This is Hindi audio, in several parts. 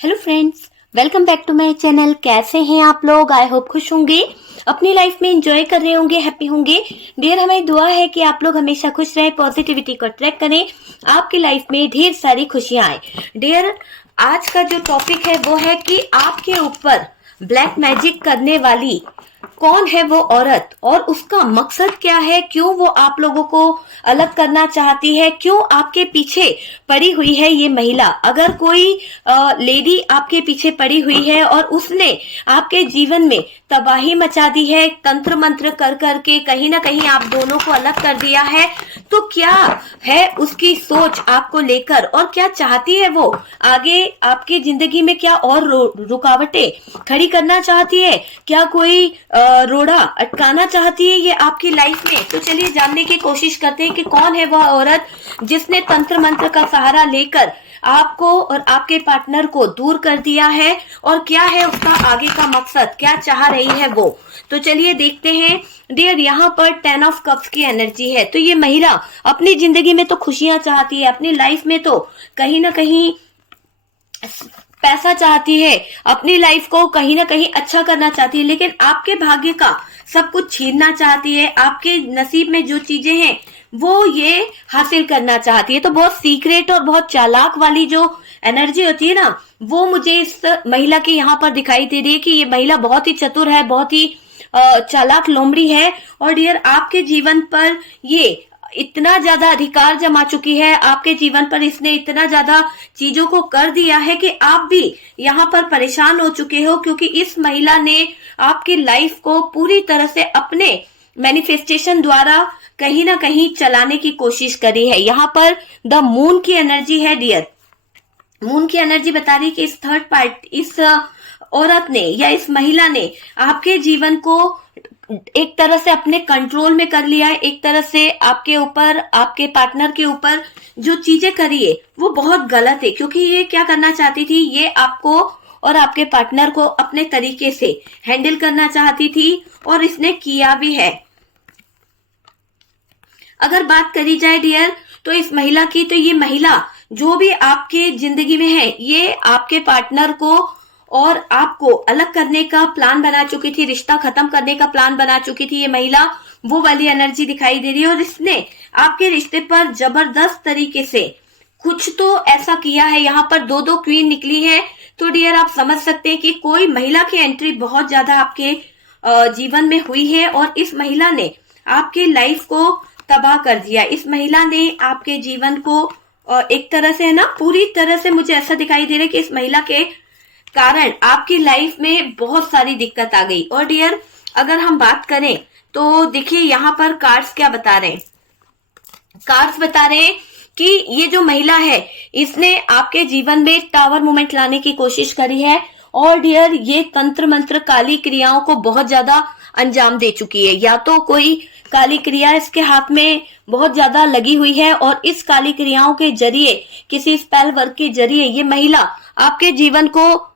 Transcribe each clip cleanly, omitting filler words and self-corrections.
Hello friends, welcome back to my channel. कैसे हैं आप लोग? आई होप खुश होंगे, अपनी लाइफ में एंजॉय कर रहे होंगे, हैप्पी होंगे। डियर, हमारी दुआ है कि आप लोग हमेशा खुश रहें, पॉजिटिविटी को अट्रैक्ट करें, आपकी लाइफ में ढेर सारी खुशियां आए। डियर, आज का जो टॉपिक है वो है कि आपके ऊपर ब्लैक मैजिक करने वाली कौन है वो औरत और उसका मकसद क्या है, क्यों वो आप लोगों को अलग करना चाहती है, क्यों आपके पीछे पड़ी हुई है ये महिला। अगर कोई लेडी आपके पीछे पड़ी हुई है और उसने आपके जीवन में तबाही मचा दी है, तंत्र मंत्र कर करके कहीं ना कहीं आप दोनों को अलग कर दिया है, तो क्या है उसकी सोच आपको लेकर और क्या चाहती है वो आगे आपकी जिंदगी में, क्या और रुकावटें खड़ी करना चाहती है, क्या कोई रोड़ा अटकाना चाहती है ये आपकी लाइफ में। तो चलिए जानने की कोशिश करते हैं कि कौन है वह औरत जिसने तंत्र मंत्र का सहारा लेकर आपको और आपके पार्टनर को दूर कर दिया है और क्या है उसका आगे का मकसद, क्या चाह रही है वो। तो चलिए देखते हैं। डियर, यहाँ पर 10 ऑफ कप्स की एनर्जी है। तो ये महिला अपनी जिंदगी में तो खुशियां चाहती है, अपनी लाइफ में तो कहीं ना कहीं पैसा चाहती है, अपनी लाइफ को कहीं ना कहीं अच्छा करना चाहती है, लेकिन आपके भाग्य का सब कुछ छीनना चाहती है। आपके नसीब में जो चीजें हैं वो ये हासिल करना चाहती है। तो बहुत सीक्रेट और बहुत चालाक वाली जो एनर्जी होती है ना, वो मुझे इस महिला की यहाँ पर दिखाई दे रही है कि ये महिला बहुत ही चतुर है, बहुत ही चालाक लोमड़ी है। और डियर, आपके जीवन पर ये इतना ज्यादा अधिकार जमा चुकी है, आपके जीवन पर इसने इतना ज्यादा चीजों को कर दिया है कि आप भी यहाँ पर परेशान हो चुके हो, क्योंकि इस महिला ने आपकी लाइफ को पूरी तरह से अपने मैनिफेस्टेशन द्वारा कहीं ना कहीं चलाने की कोशिश करी है। यहाँ पर द मून की एनर्जी है। डियर, मून की एनर्जी बता रही है कि इस थर्ड पार्ट, इस औरत ने या इस महिला ने आपके जीवन को एक तरह से अपने कंट्रोल में कर लिया है। एक तरह से आपके ऊपर, आपके पार्टनर के ऊपर जो चीजें करी है वो बहुत गलत है, क्योंकि ये क्या करना चाहती थी, ये आपको और आपके पार्टनर को अपने तरीके से हैंडल करना चाहती थी और इसने किया भी है। अगर बात करी जाए डियर तो इस महिला की, तो ये महिला जो भी आपके जिंदगी में है, ये आपके पार्टनर को और आपको अलग करने का प्लान बना चुकी थी, रिश्ता खत्म करने का प्लान बना चुकी थी ये महिला। वो वाली एनर्जी दिखाई दे रही है और इसने आपके रिश्ते पर जबरदस्त तरीके से कुछ तो ऐसा किया है। यहाँ पर दो दो क्वीन निकली है। तो डियर, आप समझ सकते हैं कि कोई महिला की एंट्री बहुत ज्यादा आपके जीवन में हुई है और इस महिला ने आपके लाइफ को तबाह कर दिया। इस महिला ने आपके जीवन को एक तरह से, है ना, पूरी तरह से मुझे ऐसा दिखाई दे रहा है कि इस महिला के कारण आपकी लाइफ में बहुत सारी दिक्कत आ गई। और डियर, अगर हम बात करें तो देखिए यहाँ पर कार्ड्स क्या बता रहे हैं। कार्ड्स बता रहे हैं कि ये जो महिला है इसने आपके जीवन में टावर मूवमेंट लाने की कोशिश करी है और डियर, ये तंत्र मंत्र काली क्रियाओं को बहुत ज्यादा अंजाम दे चुकी है। या तो कोई काली क्रिया इसके हाथ में बहुत ज्यादा लगी हुई है और इस काली क्रियाओं के जरिए, किसी स्पेल वर्क के जरिए ये महिला आपके जीवन को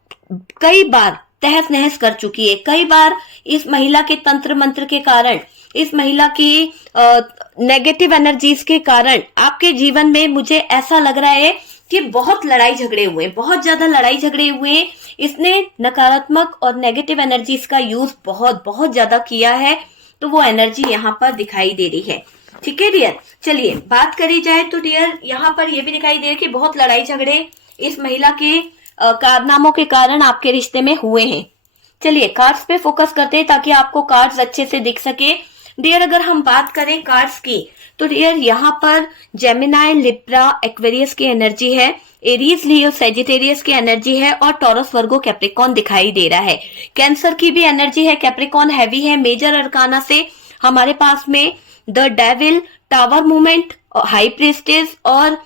कई बार तहस नहस कर चुकी है। कई बार इस महिला के तंत्र मंत्र के कारण, इस महिला की नेगेटिव एनर्जीज के कारण आपके जीवन में मुझे ऐसा लग रहा है कि बहुत लड़ाई झगड़े हुए, बहुत ज्यादा लड़ाई झगड़े हुए। इसने नकारात्मक और नेगेटिव एनर्जीज का यूज बहुत बहुत ज्यादा किया है। तो वो एनर्जी यहाँ पर दिखाई दे रही है। ठीक है डियर, चलिए बात करी जाए तो डियर, यहाँ पर ये भी दिखाई दे रहा है कि बहुत लड़ाई झगड़े इस महिला के कारनामों के कारण आपके रिश्ते में हुए हैं। चलिए कार्ड्स पे फोकस करते हैं ताकि आपको कार्ड्स अच्छे से दिख सके। डियर, अगर हम बात करें कार्ड्स की तो डियर, यहाँ पर जेमिनाई, लिब्रा, एक्वेरियस की एनर्जी है, एरीज, लियो, सेजिटेरियस की एनर्जी है और टॉरस, वर्गो, कैप्रिकॉन दिखाई दे रहा है। कैंसर की भी एनर्जी है। कैप्रिकॉन हैवी है। मेजर अरकाना से हमारे पास में the devil, tower movement, high priestess और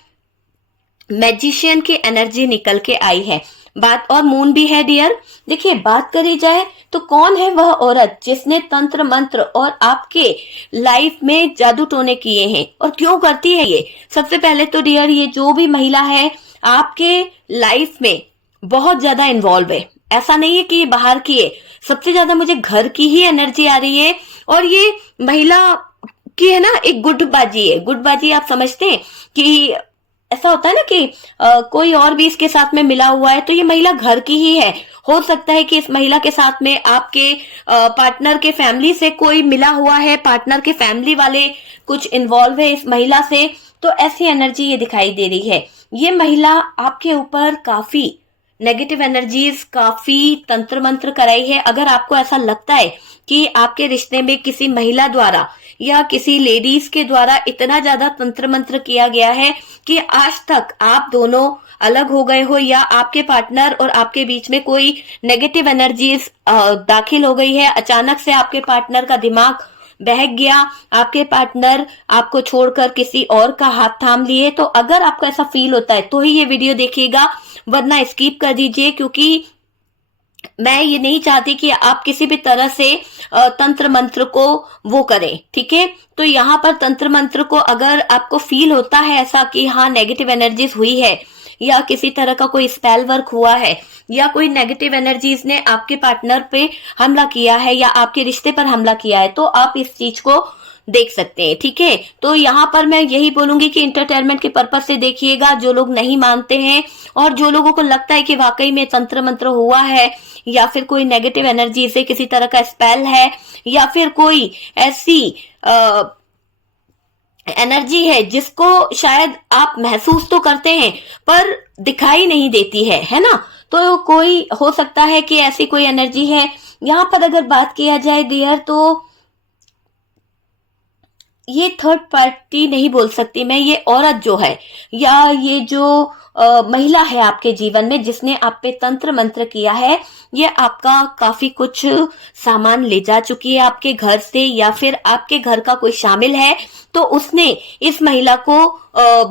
मैजिशियन की एनर्जी निकल के आई है। बात और मून भी है डियर। देखिए, बात करी जाए तो कौन है वह औरत जिसने तंत्र मंत्र और आपके लाइफ में जादू टोने किए हैं और क्यों करती है ये। सबसे पहले तो डियर, ये जो भी महिला है आपके लाइफ में बहुत ज्यादा इन्वॉल्व है। ऐसा नहीं है कि ये बाहर की है, सबसे ज्यादा मुझे घर की ही एनर्जी आ रही है। और ये महिला की, है ना, एक गुटबाजी है। गुटबाजी आप समझते हैं कि ऐसा होता है ना कि कोई और भी इसके साथ में मिला हुआ है, तो ये महिला घर की ही है। हो सकता है कि इस महिला के साथ में आपके पार्टनर के फैमिली से कोई मिला हुआ है, पार्टनर के फैमिली वाले कुछ इन्वॉल्व है इस महिला से, तो ऐसी एनर्जी ये दिखाई दे रही है। ये महिला आपके ऊपर काफी नेगेटिव एनर्जीज, काफी तंत्र मंत्र कराई है। अगर आपको ऐसा लगता है कि आपके रिश्ते में किसी महिला द्वारा या किसी लेडीज के द्वारा इतना ज्यादा तंत्र मंत्र किया गया है कि आज तक आप दोनों अलग हो गए हो, या आपके पार्टनर और आपके बीच में कोई नेगेटिव एनर्जीज दाखिल हो गई है, अचानक से आपके पार्टनर का दिमाग बहक गया, आपके पार्टनर आपको छोड़कर किसी और का हाथ थाम लिए, तो अगर आपको ऐसा फील होता है तो ही ये वीडियो देखिएगा, वरना स्किप कर दीजिए, क्योंकि मैं ये नहीं चाहती कि आप किसी भी तरह से तंत्र मंत्र को वो करें, ठीक है। तो यहाँ पर तंत्र मंत्र को अगर आपको फील होता है ऐसा कि हाँ नेगेटिव एनर्जीज हुई है, या किसी तरह का कोई स्पेल वर्क हुआ है, या कोई नेगेटिव एनर्जीज ने आपके पार्टनर पे हमला किया है या आपके रिश्ते पर हमला किया है, तो आप इस चीज को देख सकते हैं, ठीक है। तो यहाँ पर मैं यही बोलूंगी कि इंटरटेनमेंट के पर्पज से देखिएगा, जो लोग नहीं मानते हैं और जो लोगों को लगता है कि वाकई में तंत्र मंत्र हुआ है, या फिर कोई नेगेटिव एनर्जी से किसी तरह का स्पेल है, या फिर कोई ऐसी एनर्जी है जिसको शायद आप महसूस तो करते हैं पर दिखाई नहीं देती है ना। तो कोई हो सकता है कि ऐसी कोई एनर्जी है। यहाँ पर अगर बात किया जाए डियर, तो ये थर्ड पार्टी नहीं बोल सकती मैं, ये औरत जो है या ये जो महिला है आपके जीवन में जिसने आप पे तंत्र मंत्र किया है, ये आपका काफी कुछ सामान ले जा चुकी है आपके घर से, या फिर आपके घर का कोई शामिल है तो उसने इस महिला को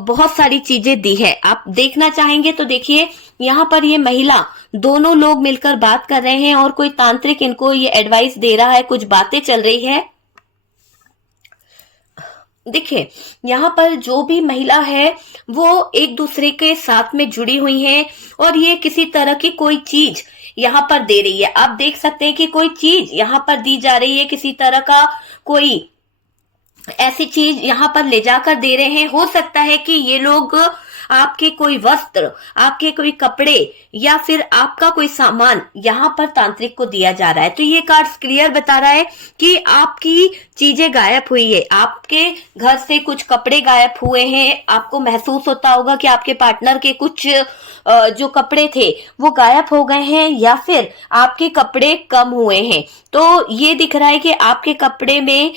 बहुत सारी चीजें दी है। आप देखना चाहेंगे तो देखिए, यहाँ पर ये महिला, दोनों लोग मिलकर बात कर रहे हैं और कोई तांत्रिक इनको ये एडवाइस दे रहा है, कुछ बातें चल रही है। देखिए यहाँ पर जो भी महिला है वो एक दूसरे के साथ में जुड़ी हुई है, और ये किसी तरह की कोई चीज यहाँ पर दे रही है। आप देख सकते हैं कि कोई चीज यहाँ पर दी जा रही है, किसी तरह का कोई ऐसी चीज यहाँ पर ले जाकर दे रहे हैं। हो सकता है कि ये लोग आपके कोई वस्त्र, आपके कोई कपड़े, या फिर आपका कोई सामान यहाँ पर तांत्रिक को दिया जा रहा है। तो ये कार्ड्स क्लियर बता रहा है कि आपकी चीजें गायब हुई है, आपके घर से कुछ कपड़े गायब हुए हैं। आपको महसूस होता होगा कि आपके पार्टनर के कुछ जो कपड़े थे वो गायब हो गए हैं, या फिर आपके कपड़े कम हुए हैं। तो ये दिख रहा है कि आपके कपड़े में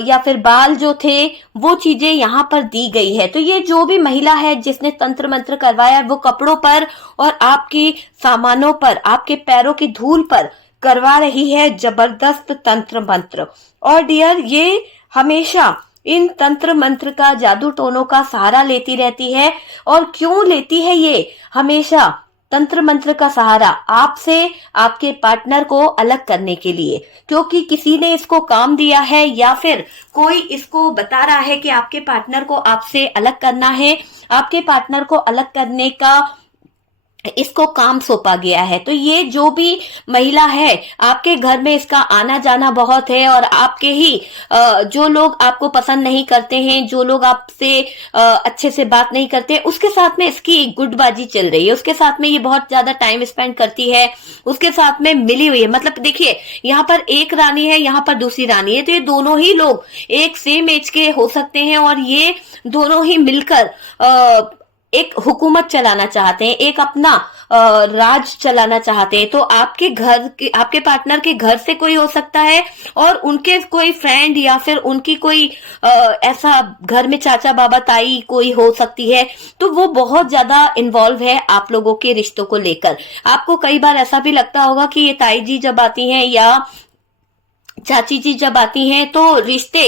या फिर बाल जो थे वो चीजें यहाँ पर दी गई है। तो ये जो भी महिला है जिसने तंत्र मंत्र करवाया, वो कपड़ों पर और आपके सामानों पर, आपके पैरों की धूल पर करवा रही है जबरदस्त तंत्र मंत्र। और डियर, ये हमेशा इन तंत्र मंत्र का, जादू टोनों का सहारा लेती रहती है। और क्यों लेती है ये हमेशा तंत्र मंत्र का सहारा? आपसे, आपके पार्टनर को अलग करने के लिए, क्योंकि किसी ने इसको काम दिया है, या फिर कोई इसको बता रहा है कि आपके पार्टनर को आपसे अलग करना है, आपके पार्टनर को अलग करने का इसको काम सौंपा गया है। तो ये जो भी महिला है, आपके घर में इसका आना जाना बहुत है, और आपके ही जो लोग आपको पसंद नहीं करते हैं, जो लोग आपसे अच्छे से बात नहीं करते, उसके साथ में इसकी गुटबाजी चल रही है। उसके साथ में ये बहुत ज्यादा टाइम स्पेंड करती है, उसके साथ में मिली हुई है। मतलब देखिए, यहाँ पर एक रानी है, यहाँ पर दूसरी रानी है, तो ये दोनों ही लोग एक सेम एज के हो सकते हैं, और ये दोनों ही मिलकर एक हुकूमत चलाना चाहते हैं, एक अपना राज चलाना चाहते हैं। तो आपके घर के, आपके पार्टनर के घर से कोई हो सकता है, और उनके कोई फ्रेंड, या फिर उनकी कोई ऐसा घर में चाचा बाबा ताई कोई हो सकती है। तो वो बहुत ज्यादा इन्वॉल्व है आप लोगों के रिश्तों को लेकर। आपको कई बार ऐसा भी लगता होगा कि ये ताई जी जब आती हैं या चाची जी जब आती हैं तो रिश्ते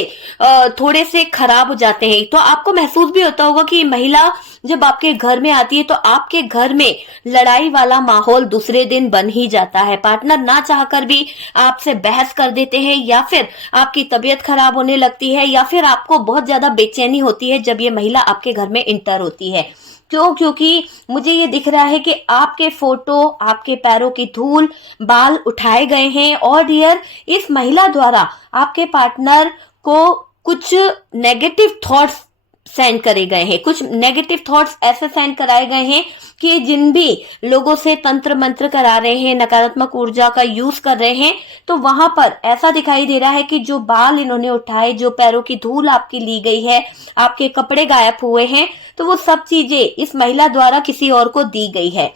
थोड़े से खराब हो जाते हैं। तो आपको महसूस भी होता होगा कि महिला जब आपके घर में आती है तो आपके घर में लड़ाई वाला माहौल दूसरे दिन बन ही जाता है। पार्टनर ना चाहकर भी आपसे बहस कर देते हैं, या फिर आपकी तबीयत खराब होने लगती है, या फिर आपको बहुत ज्यादा बेचैनी होती है जब ये महिला आपके घर में इंटर होती है। क्यों? क्योंकि मुझे ये दिख रहा है कि आपके फोटो, आपके पैरों की धूल, बाल उठाए गए हैं, और डियर, इस महिला द्वारा आपके पार्टनर को कुछ नेगेटिव थॉट्स सेंड करे गए हैं, कुछ नेगेटिव थॉट्स ऐसे सेंड कराए गए हैं कि जिन भी लोगों से तंत्र मंत्र करा रहे हैं, नकारात्मक ऊर्जा का यूज कर रहे हैं, तो वहां पर ऐसा दिखाई दे रहा है कि जो बाल इन्होंने उठाए, जो पैरों की धूल आपकी ली गई है, आपके कपड़े गायब हुए हैं, तो वो सब चीजें इस महिला द्वारा किसी और को दी गई है।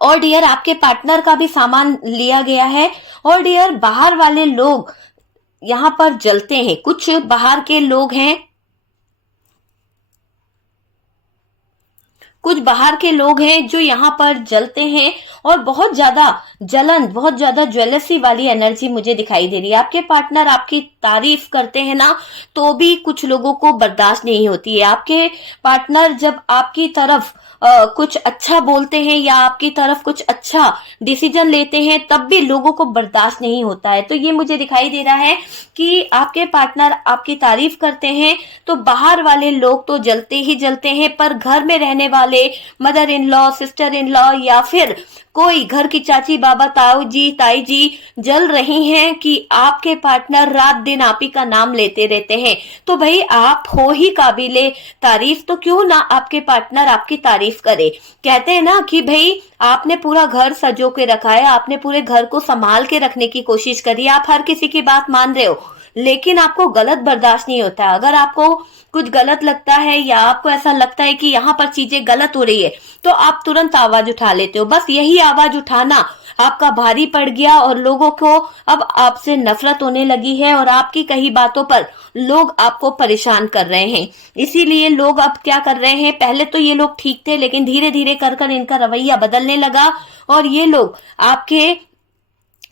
और डियर आपके पार्टनर का भी सामान लिया गया है। और डियर बाहर वाले लोग यहाँ पर जलते हैं, कुछ बाहर के लोग हैं, कुछ बाहर के लोग हैं जो यहाँ पर जलते हैं और बहुत ज्यादा जलन, बहुत ज्यादा ज्वेलसी वाली एनर्जी मुझे दिखाई दे रही है। आपके पार्टनर आपकी तारीफ करते हैं ना, तो भी कुछ लोगों को बर्दाश्त नहीं होती है। आपके पार्टनर जब आपकी तरफ कुछ अच्छा बोलते हैं या आपकी तरफ कुछ अच्छा डिसीजन लेते हैं, तब भी लोगों को बर्दाश्त नहीं होता है। तो ये मुझे दिखाई दे रहा है कि आपके पार्टनर आपकी तारीफ करते हैं तो बाहर वाले लोग तो जलते ही जलते हैं, पर घर में रहने वाले mother in law, sister in law या फिर कोई घर की चाची, बाबा, ताऊ जी, ताई जी जल रही हैं कि आपके पार्टनर रात दिन आप ही का नाम लेते रहते हैं। तो भाई आप हो ही काबिले तारीफ, तो क्यों ना आपके पार्टनर आपकी तारीफ करे। कहते हैं ना कि भाई आपने पूरा घर सजो के रखा है, आपने पूरे घर को संभाल के रखने की कोशिश करी, आप हर किसी की बात मान रहे हो, लेकिन आपको गलत बर्दाश्त नहीं होता। अगर आपको कुछ गलत लगता है या आपको ऐसा लगता है कि यहाँ पर चीजें गलत हो रही है, तो आप तुरंत आवाज उठा लेते हो। बस यही आवाज उठाना आपका भारी पड़ गया और लोगों को अब आपसे नफरत होने लगी है और आपकी कही बातों पर लोग आपको परेशान कर रहे हैं। इसीलिए लोग अब क्या कर रहे हैं, पहले तो ये लोग ठीक थे, लेकिन धीरे धीरे कर इनका रवैया बदलने लगा और ये लोग आपके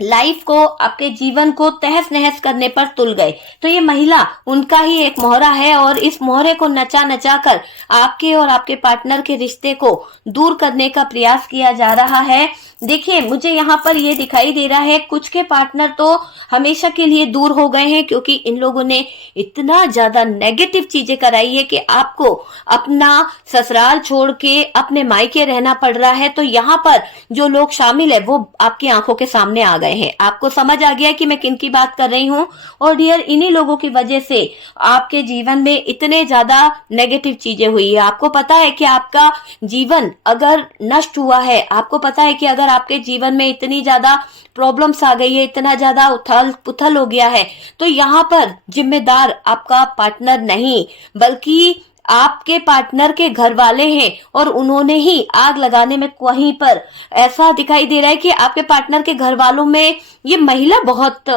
लाइफ को, आपके जीवन को तहस नहस करने पर तुल गए। तो ये महिला उनका ही एक मोहरा है और इस मोहरे को नचा नचा कर आपके और आपके पार्टनर के रिश्ते को दूर करने का प्रयास किया जा रहा है। देखिए मुझे यहाँ पर ये दिखाई दे रहा है कुछ के पार्टनर तो हमेशा के लिए दूर हो गए हैं, क्योंकि इन लोगों ने इतना ज्यादा नेगेटिव चीजें कराई है कि आपको अपना ससुराल छोड़ के अपने मायके रहना पड़ रहा है। तो यहाँ पर जो लोग शामिल है वो आपकी आंखों के सामने आ गए हैं, आपको समझ आ गया कि मैं किन की बात कर रही हूँ। और डियर इन्हीं लोगों की वजह से आपके जीवन में इतने ज्यादा नेगेटिव चीजें हुई है। आपको पता है कि आपका जीवन अगर नष्ट हुआ है, आपको पता है कि अगर आपके जीवन में इतनी ज्यादा प्रॉब्लम्स आ गई है, इतना ज्यादा उथल पुथल हो गया है, तो यहाँ पर जिम्मेदार आपका पार्टनर नहीं बल्कि आपके पार्टनर के घर वाले हैं और उन्होंने ही आग लगाने में कहीं पर ऐसा दिखाई दे रहा है कि आपके पार्टनर के घर वालों में ये महिला बहुत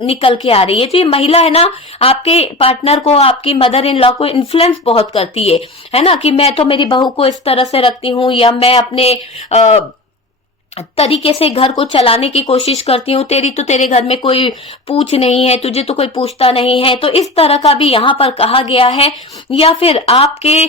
निकल के आ रही है। तो ये महिला है ना आपके पार्टनर को, आपकी मदर इन लॉ को इन्फ्लुएंस बहुत करती है ना, कि मैं तो मेरी बहू को इस तरह से रखती हूँ या मैं अपने तरीके से घर को चलाने की कोशिश करती हूँ, तेरी तो तेरे घर में कोई पूछ नहीं है, तुझे तो कोई पूछता नहीं है। तो इस तरह का भी यहाँ पर कहा गया है। या फिर आपके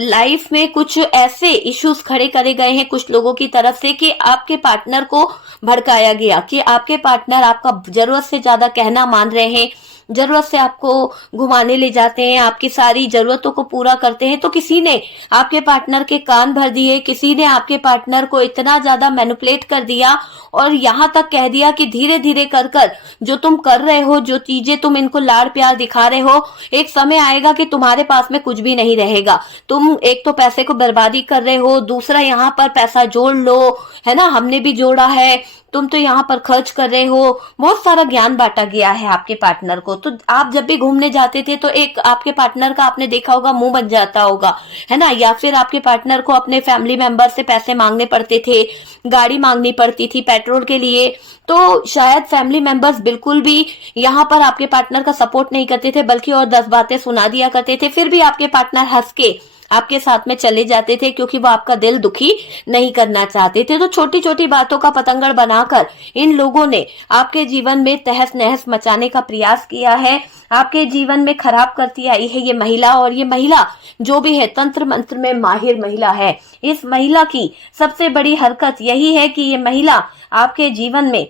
लाइफ में कुछ ऐसे इश्यूज खड़े करे गए हैं कुछ लोगों की तरफ से कि आपके पार्टनर को भड़काया गया, कि आपके पार्टनर आपका जरूरत से ज्यादा कहना मान रहे हैं, जरूरत से आपको घुमाने ले जाते हैं, आपकी सारी जरूरतों को पूरा करते हैं। तो किसी ने आपके पार्टनर के कान भर दिए, किसी ने आपके पार्टनर को इतना ज्यादा मैनिपुलेट कर दिया और यहाँ तक कह दिया कि धीरे धीरे कर कर जो तुम कर रहे हो, जो चीजें तुम इनको लाड़ प्यार दिखा रहे हो, एक समय आएगा कि तुम्हारे पास में कुछ भी नहीं रहेगा। तुम एक तो पैसे को बर्बादी कर रहे हो, दूसरा यहाँ पर पैसा जोड़ लो, है ना, हमने भी जोड़ा है, तुम तो यहाँ पर खर्च कर रहे हो। बहुत सारा ज्ञान बांटा गया है आपके पार्टनर को। तो आप जब भी घूमने जाते थे तो एक आपके पार्टनर का आपने देखा होगा मुंह बन जाता होगा, है ना, या फिर आपके पार्टनर को अपने फैमिली मेंबर से पैसे मांगने पड़ते थे, गाड़ी मांगनी पड़ती थी पेट्रोल के लिए। तो शायद फैमिली मेंबर्स बिल्कुल भी यहाँ पर आपके पार्टनर का सपोर्ट नहीं करते थे, बल्कि और 10 बातें सुना दिया करते थे। फिर भी आपके पार्टनर हंस के आपके साथ में चले जाते थे, क्योंकि वो आपका दिल दुखी नहीं करना चाहते थे। तो छोटी छोटी बातों का पतंगड़ बनाकर इन लोगों ने आपके जीवन में तहस नहस मचाने का प्रयास किया है, आपके जीवन में खराब करती आई है ये महिला। और ये महिला जो भी है तंत्र मंत्र में माहिर महिला है। इस महिला की सबसे बड़ी हरकत यही है कि ये महिला आपके जीवन में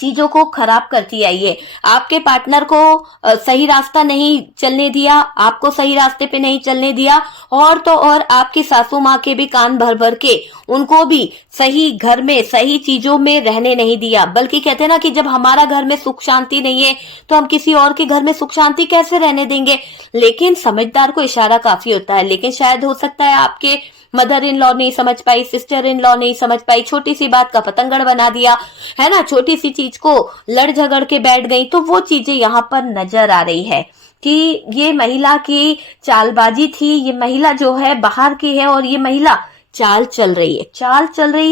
चीजों को खराब करती आई है। आपके पार्टनर को सही रास्ता नहीं चलने दिया, आपको सही रास्ते पे नहीं चलने दिया, और तो और आपकी सासू माँ के भी कान भर भर के उनको भी सही घर में सही चीजों में रहने नहीं दिया। बल्कि कहते हैं ना कि जब हमारा घर में सुख शांति नहीं है तो हम किसी और के घर में सुख शांति कैसे रहने देंगे। लेकिन समझदार को इशारा काफी होता है। लेकिन शायद हो सकता है आपके मदर इन लॉ नहीं समझ पाई, सिस्टर इन लॉ नहीं समझ पाई, छोटी सी बात का पतंगड़ बना दिया, है ना, छोटी सी चीज को लड़ झगड़ के बैठ गई। तो वो चीजें यहाँ पर नजर आ रही है कि ये महिला की चालबाजी थी, ये महिला जो है बाहर की है और ये महिला चाल चल रही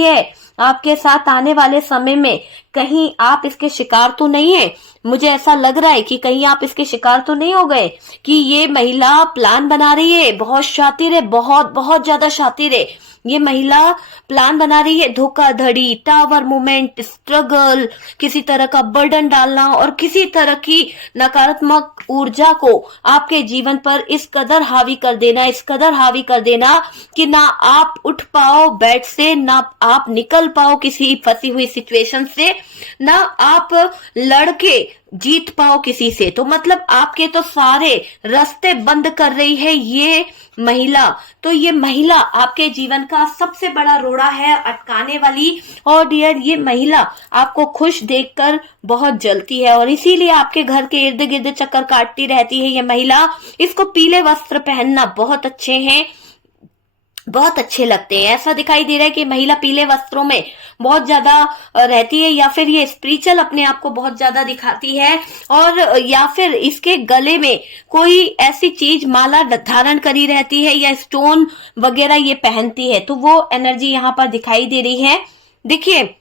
है आपके साथ आने वाले समय में। कहीं आप इसके शिकार तो नहीं है, मुझे ऐसा लग रहा है कि कहीं आप इसके शिकार तो नहीं हो गए कि ये महिला प्लान बना रही है, बहुत शातिर है, बहुत बहुत ज्यादा शातिर है। ये महिला प्लान बना रही है, धोखाधड़ी, टावर मूवमेंट, स्ट्रगल, किसी तरह का बर्डन डालना और किसी तरह की नकारात्मक ऊर्जा को आपके जीवन पर इस कदर हावी कर देना कि ना आप उठ पाओ बेड से, ना आप निकल पाओ किसी फंसी हुई सिचुएशन से, ना आप लड़के जीत पाओ किसी से। तो मतलब आपके तो सारे रास्ते बंद कर रही है ये महिला। तो ये महिला आपके जीवन का सबसे बड़ा रोड़ा है अटकाने वाली। और डियर, ये महिला आपको खुश देखकर बहुत जलती है और इसीलिए आपके घर के इर्द गिर्द चक्कर काटती रहती है ये महिला। इसको पीले वस्त्र पहनना बहुत अच्छे लगते हैं। ऐसा दिखाई दे रहा है कि महिला पीले वस्त्रों में बहुत ज्यादा रहती है, या फिर ये स्पिरिचुअल अपने आप को बहुत ज्यादा दिखाती है, और या फिर इसके गले में कोई ऐसी चीज माला धारण करी रहती है या स्टोन वगैरह ये पहनती है। तो वो एनर्जी यहाँ पर दिखाई दे रही है। देखिए,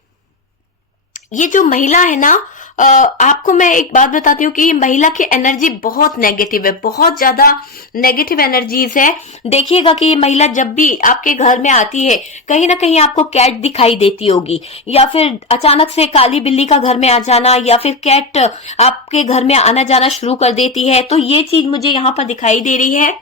ये जो महिला है ना, आपको मैं एक बात बताती हूँ कि ये महिला की एनर्जी बहुत नेगेटिव है, बहुत ज्यादा नेगेटिव एनर्जीज है। देखिएगा कि ये महिला जब भी आपके घर में आती है, कहीं ना कहीं आपको कैट दिखाई देती होगी, या फिर अचानक से काली बिल्ली का घर में आ जाना, या फिर कैट आपके घर में आना जाना शुरू कर देती है। तो ये चीज मुझे यहाँ पर दिखाई दे रही है।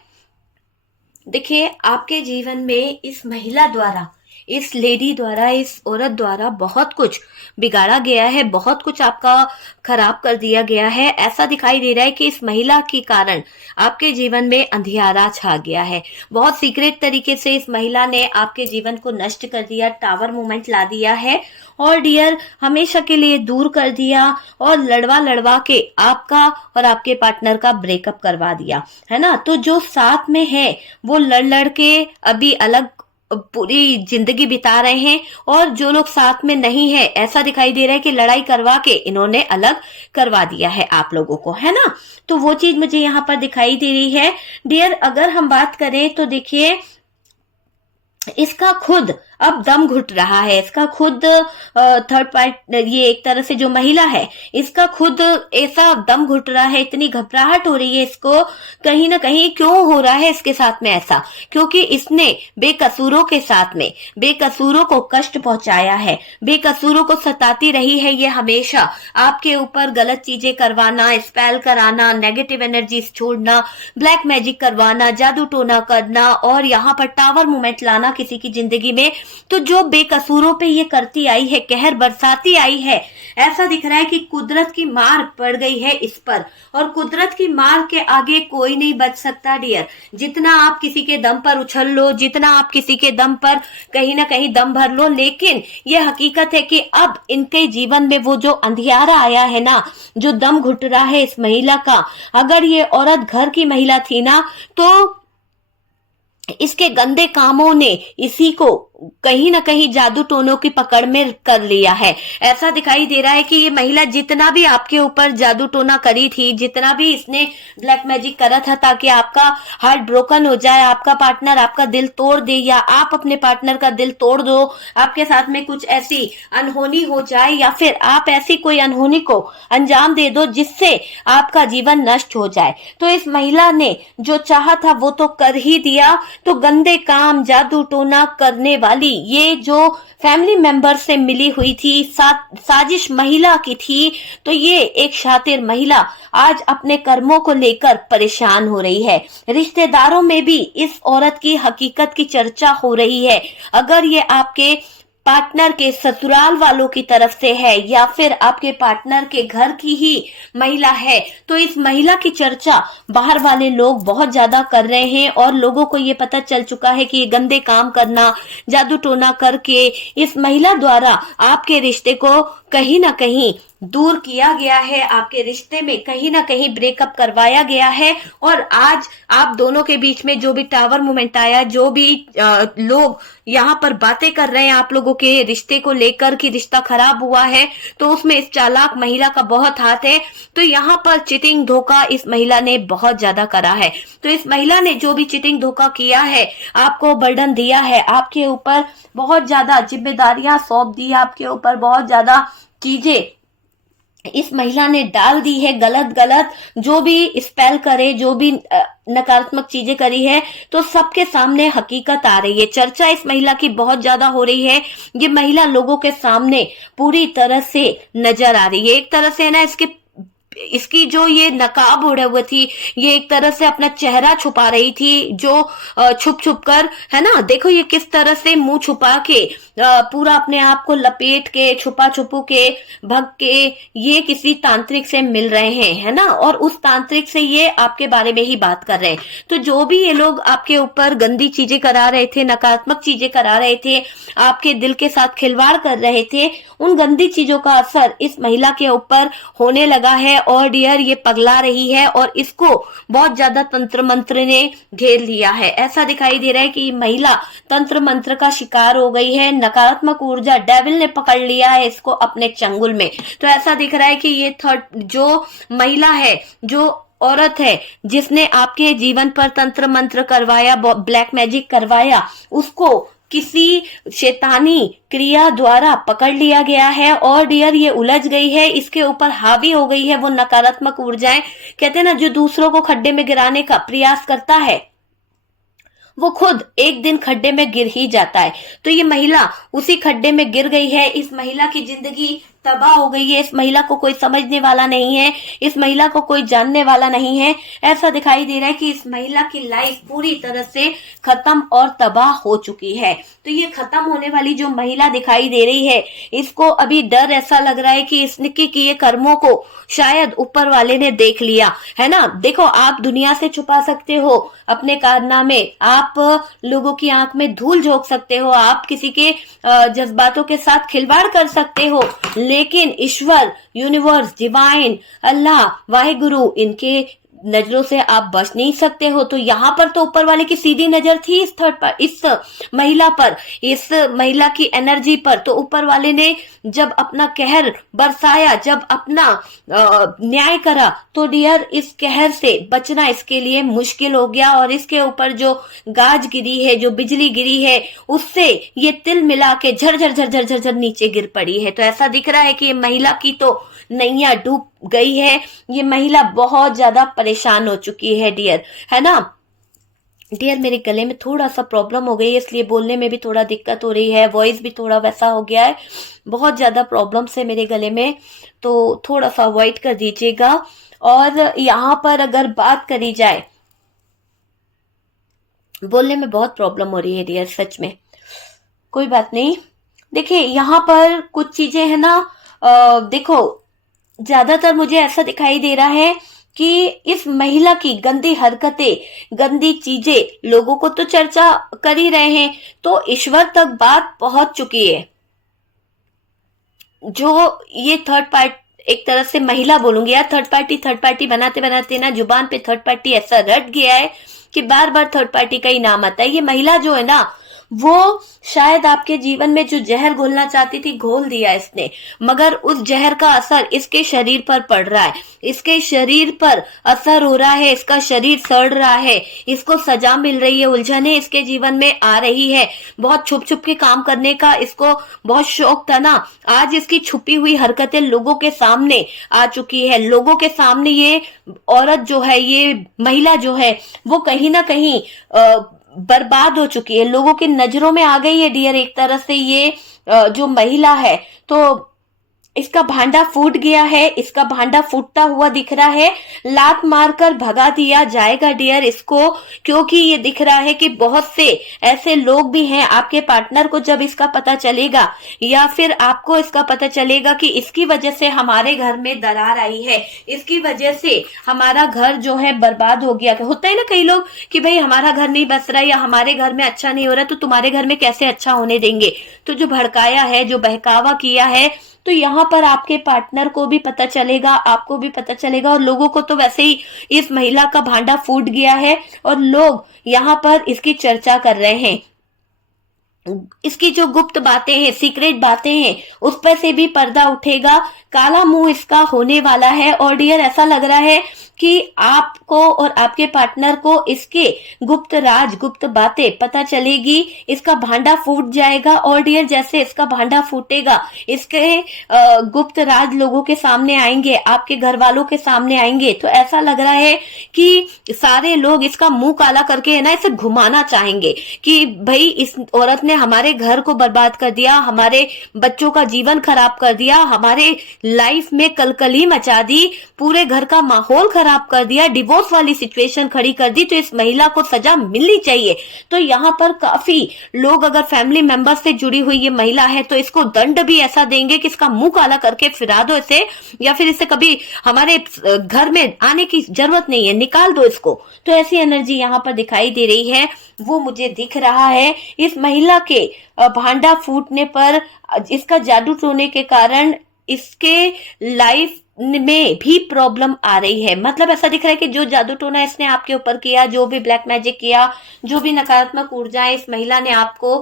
देखिए, आपके जीवन में इस महिला द्वारा, इस लेडी द्वारा, इस औरत द्वारा बहुत कुछ बिगाड़ा गया है, बहुत कुछ आपका खराब कर दिया गया है। ऐसा दिखाई दे रहा है कि इस महिला के कारण आपके जीवन में अंधियारा छा गया है। बहुत सीक्रेट तरीके से इस महिला ने आपके जीवन को नष्ट कर दिया, टावर मूवमेंट ला दिया है और डियर हमेशा के लिए दूर कर दिया, और लड़वा के आपका और आपके पार्टनर का ब्रेकअप करवा दिया, है ना। तो जो साथ में है वो लड़ के अभी अलग पूरी जिंदगी बिता रहे हैं, और जो लोग साथ में नहीं है, ऐसा दिखाई दे रहा है कि लड़ाई करवा के इन्होंने अलग करवा दिया है आप लोगों को, है ना। तो वो चीज मुझे यहाँ पर दिखाई दे रही है। डियर, अगर हम बात करें तो देखिए, इसका खुद अब दम घुट रहा है, इसका खुद थर्ड पार्ट, ये एक तरह से जो महिला है, इसका खुद ऐसा दम घुट रहा है, इतनी घबराहट हो रही है इसको, कहीं ना कहीं क्यों हो रहा है इसके साथ में ऐसा, क्योंकि इसने बेकसूरों के साथ में बेकसूरों को कष्ट पहुंचाया है, बेकसूरों को सताती रही है ये हमेशा। आपके ऊपर गलत चीजें करवाना, स्पेल कराना, नेगेटिव एनर्जीज छोड़ना, ब्लैक मैजिक करवाना, जादू टोना करना, और यहाँ पर टावर मूवमेंट लाना किसी की जिंदगी में। तो जो बेकसूरों पे ये करती आई है, कहर बरसाती आई है, ऐसा दिख रहा है कि कुदरत की मार पड़ गई है इस पर, और कुदरत की मार के आगे कोई नहीं बच सकता डियर। जितना आप किसी के दम पर उछल लो, जितना आप किसी के दम पर कहीं ना कहीं दम भर लो, लेकिन ये हकीकत है कि अब इनके जीवन में वो जो अंधियारा आया है ना, जो दम घुट रहा है इस महिला का, अगर ये औरत घर की महिला थी ना, तो इसके गंदे कामों ने इसी को कहीं ना कहीं जादू टोनों की पकड़ में कर लिया है। ऐसा दिखाई दे रहा है कि ये महिला जितना भी आपके ऊपर जादू टोना करी थी, जितना भी इसने ब्लैक मैजिक करा था ताकि आपका हार्ट ब्रोकन हो जाए, आपका पार्टनर आपका दिल तोड़ दे, या आप अपने पार्टनर का दिल तोड़ दो, आपके साथ में कुछ ऐसी अनहोनी हो जाए, या फिर आप ऐसी कोई अनहोनी को अंजाम दे दो जिससे आपका जीवन नष्ट हो जाए। तो इस महिला ने जो चाहा था वो तो कर ही दिया। तो गंदे काम, जादू टोना करने वाली ये जो फैमिली मेंबर से मिली हुई थी, साजिश महिला की थी, तो ये एक शातिर महिला आज अपने कर्मों को लेकर परेशान हो रही है। रिश्तेदारों में भी इस औरत की हकीकत की चर्चा हो रही है। अगर ये आपके पार्टनर के ससुराल वालों की तरफ से है या फिर आपके पार्टनर के घर की ही महिला है, तो इस महिला की चर्चा बाहर वाले लोग बहुत ज्यादा कर रहे हैं और लोगों को ये पता चल चुका है कि ये गंदे काम करना, जादू टोना करके इस महिला द्वारा आपके रिश्ते को कहीं ना कहीं दूर किया गया है, आपके रिश्ते में कहीं ना कहीं ब्रेकअप करवाया गया है। और आज आप दोनों के बीच में जो भी टावर मोमेंट आया, जो भी लोग यहाँ पर बातें कर रहे हैं आप लोगों के रिश्ते को लेकर कि रिश्ता खराब हुआ है, तो उसमें इस चालाक महिला का बहुत हाथ है। तो यहाँ पर चिटिंग धोखा इस महिला ने बहुत ज्यादा करा है। तो इस महिला ने जो भी चिटिंग धोखा किया है, आपको बर्डन दिया है, आपके ऊपर बहुत ज्यादा जिम्मेदारियां सौंप दी है, आपके ऊपर बहुत ज्यादा चीजें इस महिला ने डाल दी है, गलत गलत जो भी स्पेल करे, जो भी नकारात्मक चीजें करी है, तो सबके सामने हकीकत आ रही है। चर्चा इस महिला की बहुत ज्यादा हो रही है। ये महिला लोगों के सामने पूरी तरह से नजर आ रही है। एक तरह से है ना, इसकी जो ये नकाब ओढ़े हुए थी, ये एक तरह से अपना चेहरा छुपा रही थी, जो छुप छुप कर, है ना, देखो ये किस तरह से मुंह छुपा के पूरा अपने आप को लपेट के छुपा छुपू के भग के ये किसी तांत्रिक से मिल रहे हैं, है ना, और उस तांत्रिक से ये आपके बारे में ही बात कर रहे हैं। तो जो भी ये लोग आपके ऊपर गंदी चीजें करा रहे थे, नकारात्मक चीजें करा रहे थे, आपके दिल के साथ खिलवाड़ कर रहे थे, उन गंदी चीजों का असर इस महिला के ऊपर होने लगा है। और डियर ये पगला रही है और इसको बहुत ज्यादा तंत्र मंत्र ने घेर लिया है। ऐसा दिखाई दे रहा है कि महिला तंत्र मंत्र का शिकार हो गई है। नकारात्मक ऊर्जा डेविल ने पकड़ लिया है इसको अपने चंगुल में। तो ऐसा दिख रहा है कि ये जो महिला है, जो औरत है, जिसने आपके जीवन पर तंत्र मंत्र करवाया, ब्लैक मैजिक करवाया, उसको किसी शैतानी क्रिया द्वारा पकड़ लिया गया है और डियर ये उलझ गई है, इसके ऊपर हावी हो गई है वो नकारात्मक ऊर्जाएं। कहते हैं ना, जो दूसरों को खड्डे में गिराने का प्रयास करता है वो खुद एक दिन खड्डे में गिर ही जाता है। तो ये महिला उसी खड्डे में गिर गई है। इस महिला की जिंदगी तबाह हो गई है। इस महिला को कोई समझने वाला नहीं है, इस महिला को कोई जानने वाला नहीं है। ऐसा दिखाई दे रहा है कि इस महिला की लाइफ पूरी तरह से खत्म और तबाह हो चुकी है। तो ये खत्म होने वाली जो महिला दिखाई दे रही है, इसको अभी डर ऐसा लग रहा है कि इसके किए कर्मों को शायद ऊपर वाले ने देख लिया है ना। देखो, आप दुनिया से छुपा सकते हो अपने कारनामे, आप लोगों की आंख में धूल झोंक सकते हो, आप किसी के जज्बातों के साथ खिलवाड़ कर सकते हो, लेकिन ईश्वर, यूनिवर्स, डिवाइन, अल्लाह, वाहिगुरु, इनके नजरों से आप बच नहीं सकते हो। तो यहाँ पर तो ऊपर वाले की सीधी नजर थी इस महिला पर, इस महिला की एनर्जी पर। तो ऊपर वाले ने जब अपना कहर बरसाया, जब अपना न्याय करा, तो डियर इस कहर से बचना इसके लिए मुश्किल हो गया। और इसके ऊपर जो गाज गिरी है, जो बिजली गिरी है, उससे ये तिल मिला के झरझर झरझर झरझर नीचे गिर पड़ी है। तो ऐसा दिख रहा है कि ये महिला की तो नैया डूब गई है। ये महिला बहुत ज्यादा परेशान हो चुकी है डियर, है ना। डियर मेरे गले में थोड़ा सा प्रॉब्लम हो गई है, इसलिए बोलने में भी थोड़ा दिक्कत हो रही है, वॉइस भी थोड़ा वैसा हो गया है। बहुत ज्यादा प्रॉब्लम्स है मेरे गले में, तो थोड़ा सा अवॉइड कर दीजिएगा। और यहाँ पर अगर बात करी जाए, बोलने में बहुत प्रॉब्लम हो रही है डियर, सच में। कोई बात नहीं। देखिए, यहाँ पर कुछ चीजें है ना, देखो, ज्यादातर मुझे ऐसा दिखाई दे रहा है कि इस महिला की गंदी हरकतें, गंदी चीजें लोगों को तो चर्चा कर ही रहे हैं, तो ईश्वर तक बात पहुंच चुकी है। जो ये थर्ड पार्टी, एक तरह से महिला बोलूंगी यार, थर्ड पार्टी बनाते बनाते ना जुबान पे थर्ड पार्टी ऐसा रट गया है कि बार बार थर्ड पार्टी का ही नाम आता है। ये महिला जो है ना, वो शायद आपके जीवन में जो जहर घोलना चाहती थी, घोल दिया इसने, मगर उस जहर का असर इसके शरीर पर पड़ रहा है, इसके शरीर पर असर हो रहा है, इसका शरीर सड़ रहा है, इसको सजा मिल रही है, उलझने इसके जीवन में आ रही है। बहुत छुप छुप के काम करने का इसको बहुत शौक था ना, आज इसकी छुपी हुई हरकतें लोगों के सामने आ चुकी है। लोगों के सामने ये औरत जो है, ये महिला जो है, वो कहीं ना कहीं बर्बाद हो चुकी है, लोगों की नजरों में आ गई है डियर। एक तरह से ये जो महिला है, तो इसका भांडा फूट गया है, इसका भांडा फूटता हुआ दिख रहा है, लात मारकर भगा दिया जाएगा डियर इसको, क्योंकि ये दिख रहा है कि बहुत से ऐसे लोग भी हैं। आपके पार्टनर को जब इसका पता चलेगा या फिर आपको इसका पता चलेगा कि इसकी वजह से हमारे घर में दरार आई है, इसकी वजह से हमारा घर जो है बर्बाद हो गया। होता है ना कई लोग कि भाई हमारा घर नहीं बस रहा या हमारे घर में अच्छा नहीं हो रहा तो तुम्हारे घर में कैसे अच्छा होने देंगे। तो जो भड़काया है, जो बहकावा किया है, तो यहाँ पर आपके पार्टनर को भी पता चलेगा, आपको भी पता चलेगा, और लोगों को तो वैसे ही इस महिला का भांडा फूट गया है और लोग यहाँ पर इसकी चर्चा कर रहे हैं। इसकी जो गुप्त बातें हैं, सीक्रेट बातें हैं, उस पर से भी पर्दा उठेगा, काला मुंह इसका होने वाला है। और डियर ऐसा लग रहा है कि आपको और आपके पार्टनर को इसके गुप्त राज, गुप्त बातें पता चलेगी, इसका भांडा फूट जाएगा। और डियर जैसे इसका भांडा फूटेगा, इसके गुप्त राज लोगों के सामने आएंगे, आपके घर वालों के सामने आएंगे, तो ऐसा लग रहा है कि सारे लोग इसका मुंह काला करके है ना इसे घुमाना चाहेंगे कि भाई इस औरत ने हमारे घर को बर्बाद कर दिया, हमारे बच्चों का जीवन खराब कर दिया, हमारे लाइफ में कलकली मचा दी, पूरे घर का माहौल खराब कर दिया, डिवोर्स वाली सिचुएशन खड़ी कर दी, तो इस महिला को सजा मिलनी चाहिए। तो यहाँ पर काफी लोग, अगर फैमिली मेंबर से जुड़ी हुई ये महिला है तो इसको दंड भी ऐसा देंगे कि इसका मुंह काला करके फिरा दो इसे, या फिर इसे कभी हमारे घर में आने की जरूरत नहीं है, निकाल दो इसको। तो ऐसी एनर्जी यहाँ पर दिखाई दे रही है, वो मुझे दिख रहा है। इस महिला के भांडा फूटने पर, इसका जादू टोने के कारण इसके लाइफ में भी प्रॉब्लम आ रही है। मतलब ऐसा दिख रहा है कि जो जादू टोना इसने आपके ऊपर किया, जो भी ब्लैक मैजिक किया, जो भी नकारात्मक ऊर्जाएं इस महिला ने आपको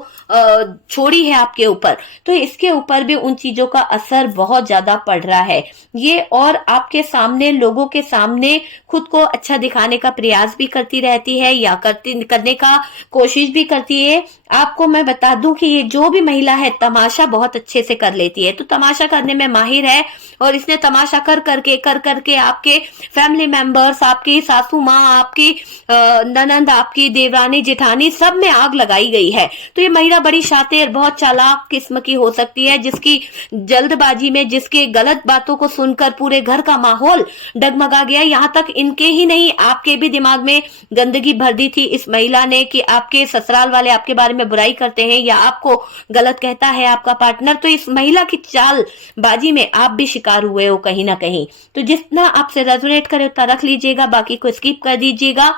छोड़ी है आपके ऊपर, तो इसके ऊपर भी उन चीजों का असर बहुत ज्यादा पड़ रहा है ये। और आपके सामने, लोगों के सामने खुद को अच्छा दिखाने का प्रयास भी करती रहती है या करने का कोशिश भी करती है। आपको मैं बता दूं कि ये जो भी महिला है तमाशा बहुत अच्छे से कर लेती है, तो तमाशा करने में माहिर है। और इसने तमाशा कर करके आपके फैमिली मेंबर्स, आपकी सासू माँ, आपकी ननंद, आपकी देवरानी, जेठानी, सब में आग लगाई गई है। तो ये महिला बड़ी शातिर, बहुत चालाक किस्म की हो सकती है, जिसकी जल्दबाजी में, जिसके गलत बातों को सुनकर पूरे घर का माहौल डगमगा गया। यहाँ तक इनके ही नहीं, आपके भी दिमाग में गंदगी भर दी थी इस महिला ने कि आपके ससुराल वाले आपके बारे में बुराई करते हैं या आपको गलत कहता है आपका पार्टनर। तो इस महिला की चालबाजी में आप भी शिकार हुए हो कहीं ना कहीं। तो जितना आपसे रेजोनेट करे उतना रख लीजिएगा, बाकी को स्किप कर दीजिएगा।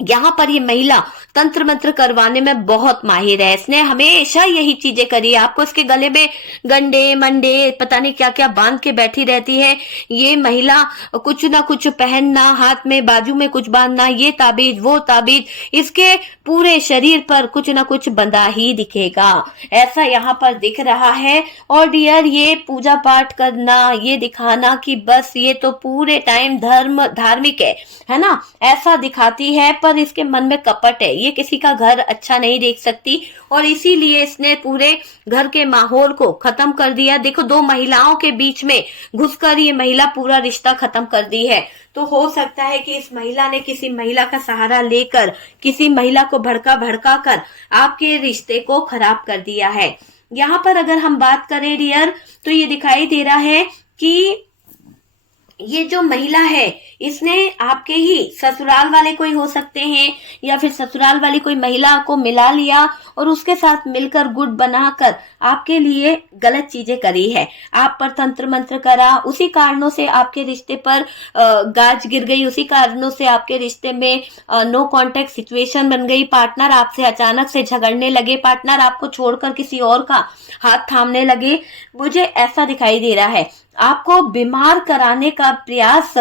यहाँ पर ये महिला तंत्र मंत्र करवाने में बहुत माहिर है, इसने हमेशा यही चीजें करी है। आपको इसके गले में गंडे मंडे पता नहीं क्या क्या बांध के बैठी रहती है ये महिला, कुछ ना कुछ पहनना, हाथ में बाजू में कुछ बांधना, ये ताबीज वो ताबीज, इसके पूरे शरीर पर कुछ ना कुछ बंधा ही दिखेगा, ऐसा यहाँ पर दिख रहा है। और डियर ये पूजा पाठ करना, ये दिखाना कि बस ये तो पूरे टाइम धार्मिक है ना, ऐसा दिखाती है, पर इसके मन में कपट है, ये किसी का घर अच्छा नहीं देख सकती और इसीलिए इसने पूरे घर के माहौल को खत्म कर दिया। देखो, दो महिलाओं के बीच में घुसकर ये महिला पूरा रिश्ता खत्म कर दी है। तो हो सकता है कि इस महिला ने किसी महिला का सहारा लेकर, किसी महिला को भड़का कर आपके रिश्ते को खराब कर दिया है। यहाँ पर अगर हम बात करें डियर, तो ये दिखाई दे रहा है कि ये जो महिला है इसने आपके ही ससुराल वाले कोई हो सकते हैं या फिर ससुराल वाली कोई महिला को मिला लिया और उसके साथ मिलकर गुट बनाकर आपके लिए गलत चीजें करी है, आप पर तंत्र मंत्र करा, उसी कारणों से आपके रिश्ते पर गाज गिर गई, उसी कारणों से आपके रिश्ते में नो कांटेक्ट सिचुएशन बन गई, पार्टनर आपसे अचानक से झगड़ने लगे, पार्टनर आपको छोड़कर किसी और का हाथ थामने लगे। मुझे ऐसा दिखाई दे रहा है आपको बीमार कराने का प्रयास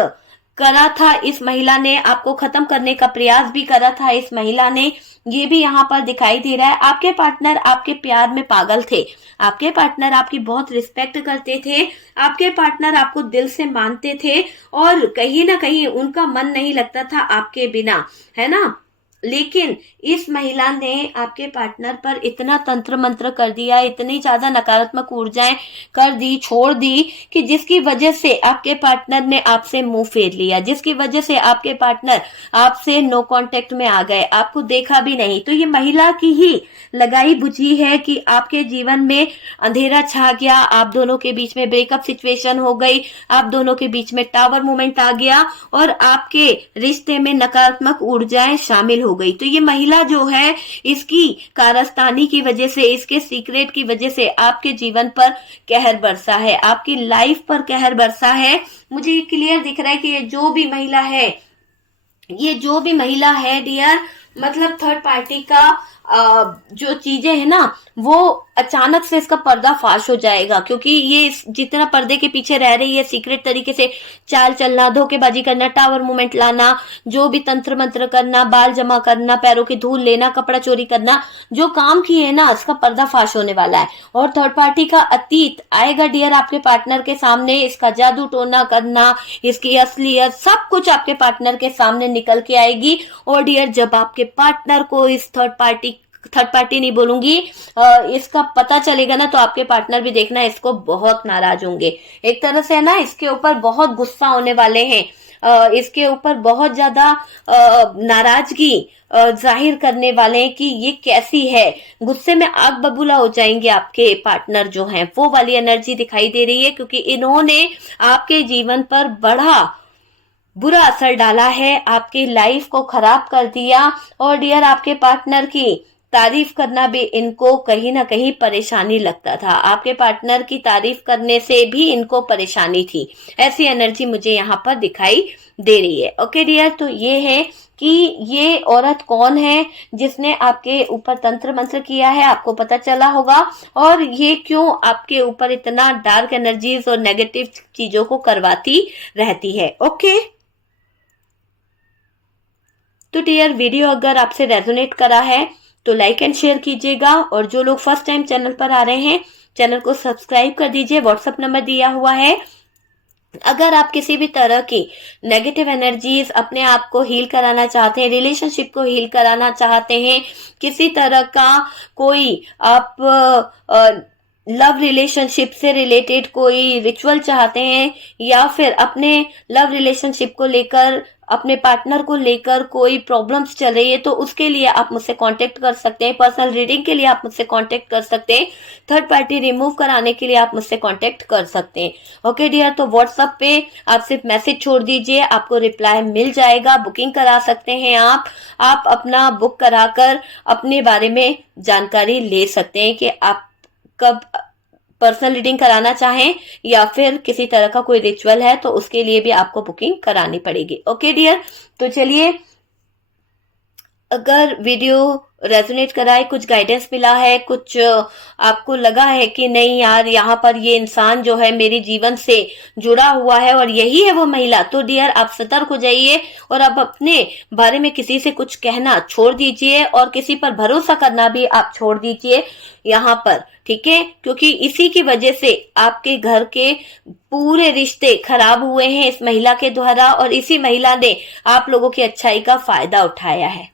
करा था इस महिला ने, आपको खत्म करने का प्रयास भी करा था इस महिला ने, ये भी यहाँ पर दिखाई दे रहा है। आपके पार्टनर आपके प्यार में पागल थे, आपके पार्टनर आपकी बहुत रिस्पेक्ट करते थे, आपके पार्टनर आपको दिल से मानते थे और कहीं ना कहीं उनका मन नहीं लगता था आपके बिना, है ना। लेकिन इस महिला ने आपके पार्टनर पर इतना तंत्र मंत्र कर दिया, इतनी ज्यादा नकारात्मक ऊर्जाएं कर दी, छोड़ दी, कि जिसकी वजह से आपके पार्टनर ने आपसे मुंह फेर लिया, जिसकी वजह से आपके पार्टनर आपसे नो कांटेक्ट में आ गए, आपको देखा भी नहीं। तो ये महिला की ही लगाई बुझी है कि आपके जीवन में अंधेरा छा गया, आप दोनों के बीच में ब्रेकअप सिचुएशन हो गई, आप दोनों के बीच में टावर मोमेंट आ गया और आपके रिश्ते में नकारात्मक ऊर्जाएं शामिल हो गई। तो ये महिला जो है, इसकी कारस्तानी की वजह से, इसके सीक्रेट की वजह से आपके जीवन पर कहर बरसा है, आपकी लाइफ पर कहर बरसा है। मुझे ये क्लियर दिख रहा है कि ये जो भी महिला है डियर, मतलब थर्ड पार्टी का जो चीजें है ना, वो अचानक से इसका पर्दाफाश हो जाएगा, क्योंकि ये जितना पर्दे के पीछे रह रही है, सीक्रेट तरीके से चाल चलना, धोखेबाजी करना, टावर मूवमेंट लाना, जो भी तंत्र मंत्र करना, बाल जमा करना, पैरों की धूल लेना, कपड़ा चोरी करना, जो काम किए है ना, इसका पर्दाफाश होने वाला है। और थर्ड पार्टी का अतीत आएगा डियर आपके पार्टनर के सामने, इसका जादू टोना करना, इसकी असलियत, सब कुछ आपके पार्टनर के सामने निकल के आएगी। और डियर जब आपके पार्टनर को इस थर्ड पार्टी नहीं बोलूंगी, इसका पता चलेगा ना, तो आपके पार्टनर भी देखना इसको बहुत नाराज होंगे, एक तरह से है ना, इसके ऊपर बहुत गुस्सा होने वाले हैं, इसके ऊपर बहुत ज्यादा नाराजगी जाहिर करने वाले हैं कि ये कैसी है, गुस्से में आग बबूला हो जाएंगे आपके पार्टनर जो हैं, वो वाली एनर्जी दिखाई दे रही है, क्योंकि इन्होंने आपके जीवन पर बड़ा बुरा असर डाला है, आपकी लाइफ को खराब कर दिया। और डियर आपके पार्टनर की तारीफ करना भी इनको कहीं ना कहीं परेशानी लगता था, आपके पार्टनर की तारीफ करने से भी इनको परेशानी थी, ऐसी एनर्जी मुझे यहाँ पर दिखाई दे रही है। ओके डियर, तो ये है कि ये औरत कौन है जिसने आपके ऊपर तंत्र मंत्र किया है, आपको पता चला होगा, और ये क्यों आपके ऊपर इतना डार्क एनर्जीज और नेगेटिव चीजों को करवाती रहती है। ओके, तो डियर वीडियो अगर आपसे रेजोनेट करा है तो लाइक एंड शेयर कीजिएगा, और जो लोग फर्स्ट टाइम चैनल पर आ रहे हैं, चैनल को सब्सक्राइब कर दीजिए, व्हाट्सएप नंबर दिया हुआ है। अगर आप किसी भी तरह की नेगेटिव एनर्जीज अपने आप को हील कराना चाहते हैं, रिलेशनशिप को हील कराना चाहते हैं, किसी तरह का कोई आप लव रिलेशनशिप से रिलेटेड कोई रिचुअल चाहते हैं, या फिर अपने लव रिलेशनशिप को लेकर, अपने पार्टनर को लेकर कोई प्रॉब्लम्स चल रही है, तो उसके लिए आप मुझसे कांटेक्ट कर सकते हैं। पर्सनल रीडिंग के लिए आप मुझसे कांटेक्ट कर सकते हैं। थर्ड पार्टी रिमूव कराने के लिए आप मुझसे कांटेक्ट कर सकते हैं। ओके डियर, तो व्हाट्सएप पे आप सिर्फ मैसेज छोड़ दीजिए, आपको रिप्लाई मिल जाएगा। बुकिंग करा सकते हैं आप अपना बुक कराकर अपने बारे में जानकारी ले सकते हैं कि आप कब पर्सनल रीडिंग कराना चाहें, या फिर किसी तरह का कोई रिचुअल है तो उसके लिए भी आपको बुकिंग करानी पड़ेगी। ओके डियर, तो चलिए, अगर वीडियो रेजोनेट कराए, कुछ गाइडेंस मिला है, कुछ आपको लगा है कि नहीं यार यहाँ पर ये इंसान जो है मेरे जीवन से जुड़ा हुआ है और यही है वो महिला, तो डियर आप सतर्क हो जाइए और आप अपने बारे में किसी से कुछ कहना छोड़ दीजिए, और किसी पर भरोसा करना भी आप छोड़ दीजिए यहाँ पर, ठीक है, क्योंकि इसी की वजह से आपके घर के पूरे रिश्ते खराब हुए हैं इस महिला के द्वारा, और इसी महिला ने आप लोगों की अच्छाई का फायदा उठाया है।